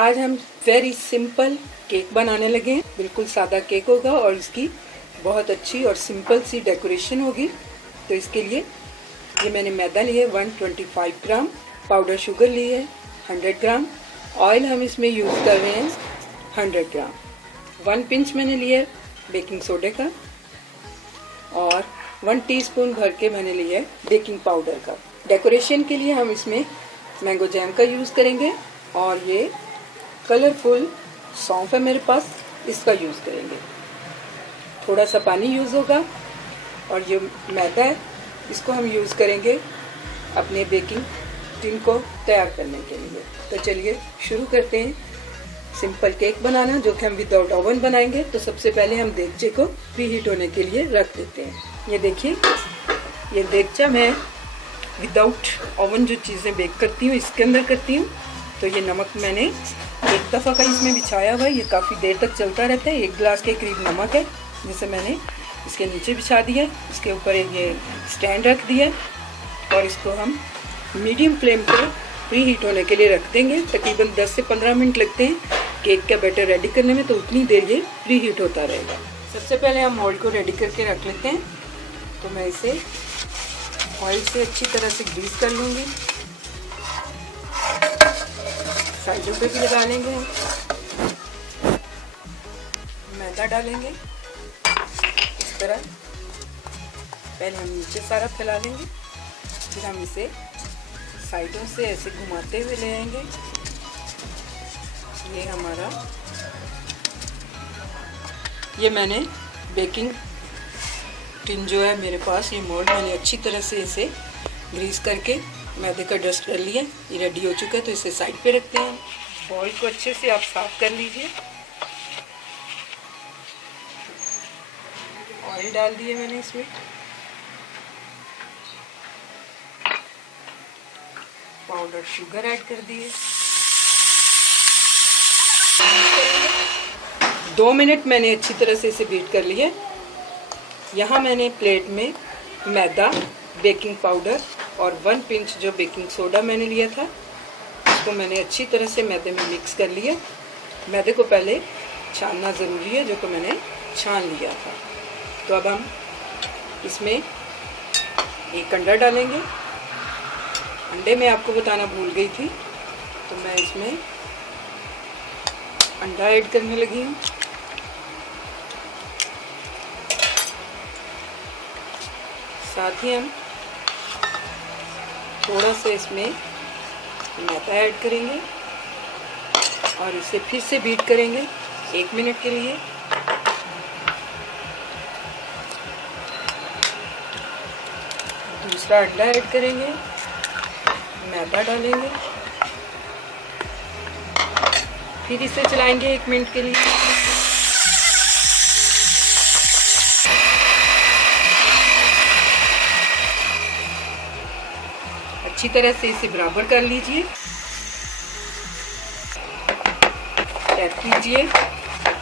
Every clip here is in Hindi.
आज हम वेरी सिंपल केक बनाने लगे हैं। बिल्कुल सादा केक होगा और इसकी बहुत अच्छी और सिंपल सी डेकोरेशन होगी। तो इसके लिए ये मैंने मैदा लिया है 125 ग्राम, पाउडर शुगर ली है 100 ग्राम, ऑयल हम इसमें यूज़ कर रहे हैं 100 ग्राम, 1 पिंच मैंने लिया है बेकिंग सोडे का और 1 टीस्पून भर के मैंने लिया है बेकिंग पाउडर का। डेकोरेशन के लिए हम इसमें मैंगो जैम का यूज़ करेंगे और ये कलरफुल सौंफ है मेरे पास, इसका यूज़ करेंगे। थोड़ा सा पानी यूज़ होगा और ये मैदा है, इसको हम यूज़ करेंगे अपने बेकिंग टिन को तैयार करने के लिए। तो चलिए शुरू करते हैं सिंपल केक बनाना, जो कि हम विदाउट ओवन बनाएंगे। तो सबसे पहले हम देगचे को प्री हीट होने के लिए रख देते हैं। ये देखिए, ये देगचा मैं विदाउट ओवन जो चीज़ें बेक करती हूँ इसके अंदर करती हूँ। तो ये नमक मैंने एक दफ़ा का इसमें बिछाया हुआ है, ये काफ़ी देर तक चलता रहता है। 1 गिलास के करीब नमक है जिसे मैंने इसके नीचे बिछा दिया है। इसके ऊपर ये स्टैंड रख दिया है और इसको हम मीडियम फ्लेम पर प्री हीट होने के लिए रख देंगे। तकरीबन 10 से 15 मिनट लगते हैं केक का बैटर रेडी करने में, तो उतनी देर ये प्री हीट होता रहेगा। सबसे पहले हम मोल्ड को रेडी करके रख लेते हैं। तो मैं इसे ऑयल से अच्छी तरह से ग्रीस कर लूँगी, साइडों पे भी लगा लेंगे। मैदा डालेंगे इस तरह, पहले हम नीचे सारा फैला लेंगे, फिर हम इसे साइडों से ऐसे घुमाते हुए ले आएंगे। ये हमारा, ये मैंने बेकिंग टिन जो है मेरे पास, ये मोल्ड मैंने अच्छी तरह से इसे ग्रीस करके मैदे का डस्ट कर लिया। ये रेडी हो चुका है, तो इसे साइड पे रखते हैं। बॉल को अच्छे से आप साफ कर लीजिए। ऑयल डाल दिए मैंने इसमें, पाउडर शुगर ऐड कर दिए। 2 मिनट मैंने अच्छी तरह से इसे बीट कर लिया। यहाँ मैंने प्लेट में मैदा, बेकिंग पाउडर और 1 पिंच जो बेकिंग सोडा मैंने लिया था, इसको मैंने अच्छी तरह से मैदे में मिक्स कर लिया। मैदे को पहले छानना ज़रूरी है, जो कि मैंने छान लिया था। तो अब हम इसमें एक अंडा डालेंगे। अंडे में आपको बताना भूल गई थी, तो मैं इसमें अंडा ऐड करने लगी हूँ। साथ ही हम थोड़ा सा इसमें मैदा ऐड करेंगे और इसे फिर से बीट करेंगे 1 मिनट के लिए। दूसरा अंडा ऐड करेंगे, मैदा डालेंगे, फिर इसे चलाएंगे 1 मिनट के लिए। अच्छी तरह से इसे बराबर कर लीजिए, टैप कीजिए,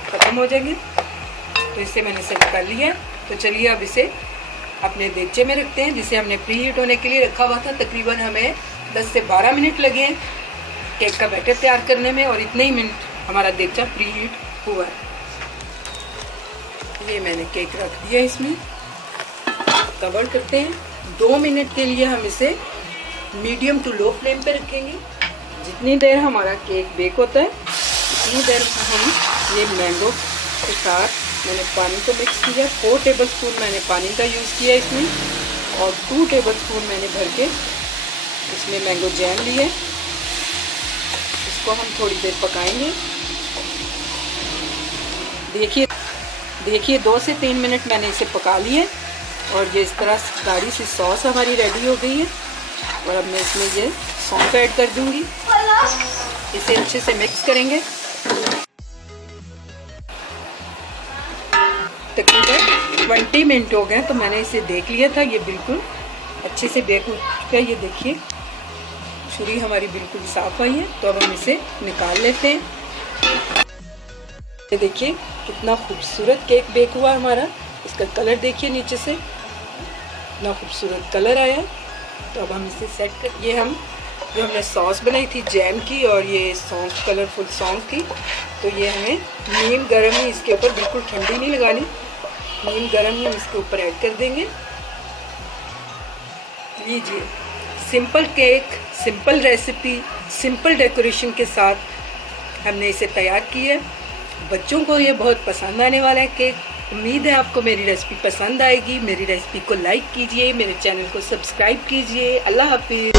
खत्म हो जाएंगे। तो इसे मैंने सेट कर लिया। तो चलिए अब इसे अपने देगचे में रखते हैं, जिसे हमने प्री हीट होने के लिए रखा हुआ था। तकरीबन हमें 10 से 12 मिनट लगे हैं केक का बैटर तैयार करने में, और इतने ही मिनट हमारा देगचा प्री हीट हुआ है। ये मैंने केक रख दिया, इसमें कवर करते हैं। 2 मिनट के लिए हम इसे मीडियम टू लो फ्लेम पे रखेंगे। जितनी देर हमारा केक बेक होता है उतनी देर हम ये मैंगो के साथ मैंने पानी को मिक्स किया। 4 टेबलस्पून मैंने पानी का यूज़ किया इसमें, और 2 टेबलस्पून मैंने भर के इसमें मैंगो जैम लिए। इसको हम थोड़ी देर पकाएंगे। देखिए 2 से 3 मिनट मैंने इसे पका लिए और ये इस तरह गाढ़ी सी सॉस हमारी रेडी हो गई है। और अब मैं इसमें ये सौंफ ऐड कर दूंगी, इसे अच्छे से मिक्स करेंगे। तकरीबन 20 मिनट हो गए, तो मैंने इसे देख लिया था, ये बिल्कुल अच्छे से बेक हो चुका है। ये देखिए छुरी हमारी बिल्कुल साफ आई है। तो अब हम इसे निकाल लेते हैं। ये देखिए कितना खूबसूरत केक बेक हुआ हमारा। इसका कलर देखिए, नीचे से इतना खूबसूरत कलर आया। तो अब हम इसे सेट कर, ये हम जो हमने सॉस बनाई थी जैम की और ये सौंफ, कलरफुल सौंफ की, तो ये हमें नीम गरम ही इसके ऊपर, बिल्कुल ठंडी नहीं लगानी, नीम गरम ही इसके ऊपर ऐड कर देंगे। लीजिए, simple cake, simple recipe, simple decoration के साथ हमने इसे तैयार किया है। बच्चों को ये बहुत पसंद आने वाला है केक। उम्मीद है आपको मेरी रेसिपी पसंद आएगी। मेरी रेसिपी को लाइक कीजिए, मेरे चैनल को सब्सक्राइब कीजिए। अल्लाह हाफिज़।